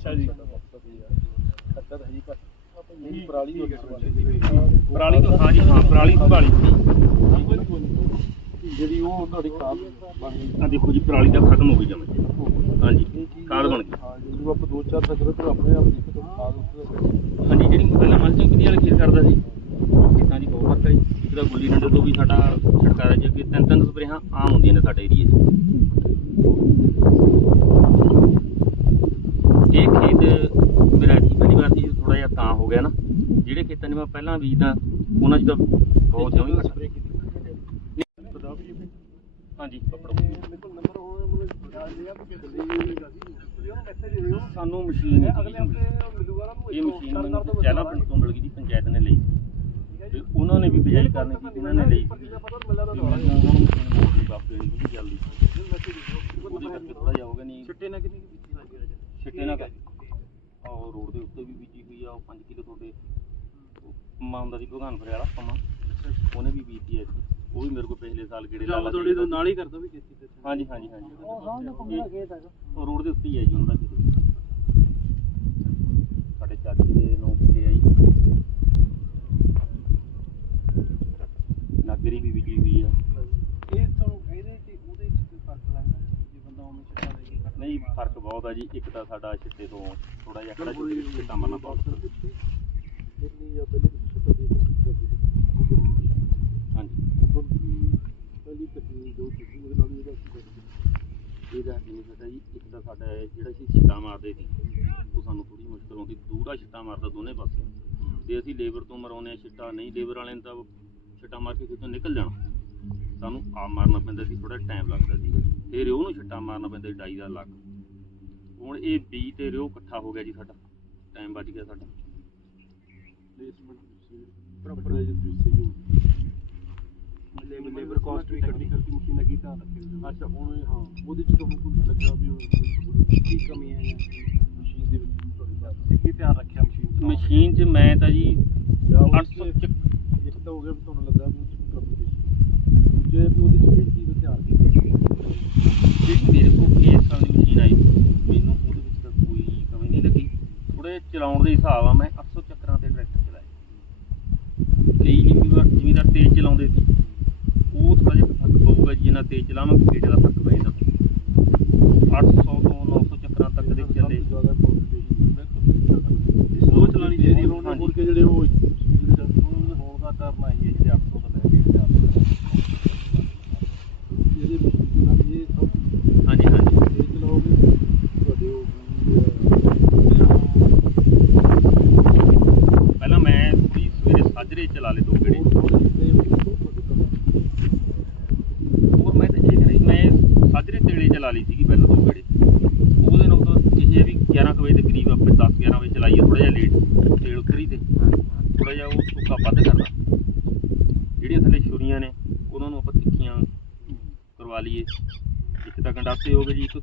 ਅੱਛਾ ਜੀ। ਖੱਟਾ ਤਾਂ ਹੈ ਹੀ ਘੱਟ। ਮੇਰੀ ਪਰਾਲੀ ਹੋ ਪਰਾਲੀ ਤੋਂ ਹਾਂ ਜੀ ਹਾਂ ਪਰਾਲੀ ਸੰਭਾਲੀ ਜਿਹੜੀ ਉਹ ਤੁਹਾਡੀ ਖਾਦ ਬਣ ਗਈ। ਆ ਦੇਖੋ ਜੀ ਪਰਾਲੀ ਦਾ ਖਤਮ ਹੋ ਗਈ ਜਮੇ ਹਾਂਜੀ ਖਾਦ ਬਣ ਗਈ। ਹਾਂ ਜਦੋਂ ਆਪਾਂ ਦੋ ਚਾਰ ਤੱਕ ਤਾਂ ਆਪਣੇ ਆਪ ਤਾਂ ਖਾਦ ਉੱਤੇ ਹਾਂਜੀ ਜਿਹੜੀ ਪਹਿਲਾਂ ਮਲਚਿੰਗ ਦੀ ਵਾਲੀ ਖੇਤ ਕਰਦਾ ਸੀ? ਖੇਤਾਂ ਦੀ ਬਹੁਤ ਫ਼ਰਕ ਹੈ ਜੀ। ਇੱਕ ਤਾਂ ਗੁੱਲੀ ਡੰਡੇ ਤੋਂ ਵੀ ਸਾਡਾ ਛਿੜਕਾਅ ਹੈ ਅੱਗੇ ਤਿੰਨ ਤਿੰਨ ਸਪਰੇਹਾਂ ਆਮ ਹੁੰਦੀਆਂ ਨੇ ਸਾਡੇ ਏਰੀਏ 'ਚ ਇਹ ਖੇਤ ਮੇਰਾ ਜੀ ਪਹਿਲੀ ਵਾਰ ਸੀ ਥੋੜਾ ਜਿਹਾ ਤਾਂ ਹੋ ਗਿਆ ਨਾ ਜਿਹੜੇ ਖੇਤਾਂ 'ਚ ਮੈਂ ਪਹਿਲਾਂ ਬੀਜਦਾ ਉਹਨਾਂ 'ਚ ਤਾਂ ਬਹੁਤ ਜਮੀ ਘੱਟ ਹਾਂਜੀ। ਸਾਨੂੰ ਮਸ਼ੀਨ ਅਗਲੇ ਹਫ਼ਤੇ ਮਿਲੂਗਾ ਨਾ ਇਹ ਮਸ਼ੀਨ ਮੈਨੂੰ ਚਹਿਲਾ ਪਿੰਡ ਤੋਂ ਮਿਲ ਗਈ ਜੀ ਪੰਚਾਇਤ ਨੇ ਲਈ। ਤੇ ਉਹਨਾਂ ਨੇ ਵੀ ਬਿਜਾਈ ਕਰਨੀ ਸੀ ਇਹਨਾਂ ਨੇ ਲਈ। ਸੀ ਪਤਾ ਮਿਲਦਾ ਤਾਂ ਉਹਨਾਂ ਨੂੰ ਮਸ਼ੀਨ ਮੋੜ ਦੀ ਵਾਪਸ ਦੇਣੀ ਸੀ ਜਲਦੀ। ਉਹਦੇ ਕਰਕੇ ਥੋੜਾ ਜਿਹਾ ਹੋ ਗਿਆ ਨਹੀਂ। ਛਿੱਟੇ ਨਾਲ ਕਿੰਨੀ ਛਿੱਟੇ ਰੋਡ ਦੇ ਉੱਤੇ ਵੀ ਬੀਜੀ ਹੋਈ ਆ ਉਹ 5 ਕਿਲੋ ਤੁਹਾਡੇ ਮਾਂ ਹੁੰਦਾ ਦੀ ਭਗਵਾਨ ਫਰੇ ਵਾਲਾ ਪਮਾ। ਉਹਨੇ ਵੀ ਬੀਜੀ ਹੈ ਉਹ ਵੀ ਮੇਰੇ ਕੋਲ ਪਿਛਲੇ ਸਾਲ ਗੇੜੇ ਲਾ ਲਾ ਤੁਹਾਡੇ ਤੋਂ ਨਾਲ ਹੀ ਕਰਦਾ ਵੀ ਕੀਤੀ ਤੇ ਹਾਂਜੀ ਹਾਂਜੀ ਹਾਂਜੀ। ਉਹ ਹਾਂ ਨਾ ਪੰਗਾ ਖੇਤ ਹੈਗਾ ਉਹ ਰੋਡ ਦੇ ਉੱਤੇ ਹੀ ਹੈ ਜੀ ਉਹਨਾਂ ਦਾ ਖੇਤ ਸਾਡੇ ਚਾਚੇ ਦੇ ਨੌ ਕਿੱਲੇ ਆ ਜੀ। ਨਾਗਰੀ ਵੀ ਬੀਜੀ ਹੋਈ ਆ। ਇਹ ਤੁਹਾਨੂੰ ਇਹਦੇ ਤੇ ਉਹਦੇ ਚ ਕੋਈ ਫ਼ਰਕ ਲੱਗਦਾ ਜੇ ਬੰਦਾ ਉਵੇਂ ਛਿੱਟਾ ਦੇ ਕੇ ਕੱਟ ਨਹੀਂ ਫ਼ਰਕ ਬਹੁਤ ਆ ਜੀ। ਇੱਕ ਤਾਂ ਸਾਡਾ ਛਿੱਟੇ ਤੋਂ ਥੋੜਾ ਜਿਹਾ ਖੜਾ ਛਿੱਟਾ ਮਾਰਨਾ ਬਹੁਤ ਇੰਨੀ ਜਾਂ ਪਹਿਲੇ ਛਿੱਟਾ ਦੇ ਕੇ ਹਾਂਜੀ। ਪਹਿਲੀ ਤਕਨੀਕ ਜੋ ਤੁਸੀਂ ਉਹਦੇ ਨਾਲ ਇਹਦਾ ਕੀ ਕਰਦੇ ਇਹਦਾ ਜਿਵੇਂ ਸਾਡਾ ਜੀ ਇੱਕ ਤਾਂ ਸਾਡਾ ਇਹ ਜਿਹੜਾ ਸੀ ਛਿੱਟਾ ਮਾਰਦੇ ਸੀ ਉਹ ਸਾਨੂੰ ਥੋੜੀ ਮੁਸ਼ਕਲ ਆਉਂਦੀ ਦੂਰਾ ਛਿੱਟਾ ਮਾਰਦਾ ਦੋਨੇ ਪਾਸੇ ਤੇ ਅਸੀਂ ਲੇਬਰ ਤੋਂ ਮਰਾਉਨੇ ਆ ਛਿੱਟਾ ਨਹੀਂ ਲੇਬਰ ਵਾਲੇ ਨੇ ਤਾਂ ਛਿੱਟਾ ਮਾਰ ਕੇ ਖੇਤੋਂ ਨਿਕਲ ਜਾਣਾ। ਸਾਨੂੰ ਆਪ ਮਾਰਨਾ ਪੈਂਦਾ ਸੀ ਥੋੜਾ ਟਾਈਮ ਲੱਗਦਾ ਸੀ। ਫਿਰ ਉਹਨੂੰ ਛਿੱਟਾ ਮਾਰਨਾ ਪੈਂਦਾ ਸੀ ਡਾਈ ਦਾ ਲੱਗ ਹੁਣ ਇਹ ਬੀ ਤੇ ਰਿਓ ਇਕੱਠਾ ਹੋ ਗਿਆ ਜੀ ਸਾਡਾ। ਟਾਈਮ ਬਚ ਗਿਆ ਸਾਡਾ। ਪਲੇਸਮੈਂਟ ਪ੍ਰੋਪਰ ਹੈ ਜੀ ਸਹੀ ਲੇਬਰ ਲੇਬਰ ਕਾਸਟ ਵੀ ਕੱਢੀ ਕਰਕੇ ਮਸ਼ੀਨਾਂ ਕੀ ਧਿਆਨ ਅੱਛਾ ਹੁਣ ਹਾਂ ਉਹਦੇ ਚ ਤੁਹਾਨੂੰ ਕੁਝ ਲੱਗਾ ਵੀ ਕੀ ਕਮੀ ਹੈ ਮਸ਼ੀਨ ਦੇ ਵਿੱਚ ਤੁਸੀਂ ਕੀ ਧਿਆਨ ਰੱਖਿਆ ਮਸ਼ੀਨ ਮਸ਼ੀਨ 'ਚ ਮੈਂ ਤਾਂ ਜੀ 800 ਇੱਕ ਤਾਂ ਹੋ ਗਿਆ ਵੀ ਤੁਹਾਨੂੰ ਲੱਗਾ ਵੀ ਦੂਜੇ ਵੀ ਉਹਦੇ ਚ ਕਿਹੜੀ ਚੀਜ਼ ਧਿਆਨ ਰੱਖਿਆ ਜਿਹੜੀ ਮੇਰੇ ਕੋਲ ਇਸ ਸਾਲ ਮਸ਼ੀਨ ਆਈ, ਮੈਨੂੰ ਉਹਦੇ ਵਿੱਚ ਤਾਂ ਕੋਈ ਕਮੀ ਨਹੀਂ ਲੱਗੀ। ਥੋੜੇ ਚਲਾਉਣ ਦੇ ਹਿਸਾਬ ਆ ਮੈਂ 800 ਚੱਕਰਾਂ ਤੇ ਟਰੈਕਟਰ ਚਲਾਇਆ ਕਈ ਜ਼ਿਮੀਦਾਰ ਜ਼ਿਮੀਦਾਰ ਤੇਜ਼ ਚਲਾਉਂਦੇ ਸੀ ਉਹ ਥੋੜਾ ਜਿਹਾ ਫ਼ਰਕ ਪਊਗਾ ਜੀ ਜਿੰਨਾ ਤੇਜ਼ ਚਲਾਵਾਂਗੇ ਗੇੜੇ ਦਾ ਫ਼ਰਕ ਪੈ ਜਾਂਦਾ 800 ਤੋਂ 900 ਚੱਕਰਾਂ ਤੱਕ ਦੇ ਚੱਲੇ। ਸਲੋ ਚਲਾਣੀ ਚਾਹੀਦੀ ਹੁਣ। ਮੁੜ ਕੇ ਜਿਹੜੇ ਉਹ ਜਿਹੜੇ ਦਾ ਹੋਣ ਦਾ ਕਾਰਨ ਆਹੀ ਹੈ ਜਿਹੜੇ 800 ਤੋਂ ਲੈ ਕੇ 1000 ਇਹਦੇ ਵਿੱਚ ਜਿਹੜਾ ਇਹ ਸਭ ਹਾਂਜੀ ਹਾਂਜੀ ਇਹ ਚਲਾਓਗੇ ਤੁਹਾਡੇ ਉਹ ਪਹਿਲਾਂ ਮੈਂ ਥੋੜੀ ਸਵੇਰੇ ਸਾਜਰੇ ਚਲਾ ਲਏ ਦੋ ਗੇੜੇ ਹੋਰ ਮੈਂ ਤਾਂ ਇਹ ਕਰੀ ਮੈਂ ਸਾਜਰੇ ਤੇਲੇ ਚਲਾ ਲਈ ਸੀਗੀ ਪਹਿਲਾਂ ਦੋ ਗੇੜੇ ਉਹਦੇ ਨਾਲ ਤਾਂ ਇਹ ਹੈ ਵੀ 11 ਕੁ ਵਜੇ ਦੇ ਕਰੀਬ ਆਪਣੇ 10 11 ਵਜੇ ਚਲਾਈਏ ਥੋੜਾ ਜਿਹਾ ਲੇਟ ਤੇਲ ਉਤਰੀ ਤੇ ਥੋੜਾ ਜਿਹਾ ਉਹ ਸੁੱਕਾ ਵੱਧ ਕਰਦਾ ਜਿਹੜੀਆਂ ਥੱਲੇ ਛੁਰੀਆਂ ਨੇ, ਉਹਨਾਂ ਨੂੰ ਆਪਾਂ ਤਿੱਖੀਆਂ ਕਰਵਾ ਲਈਏ। ਇੱਕ ਤਾਂ ਗੰਡਾਸੇ ਹੋ ਗਏ ਜੀ, ਇੱਕ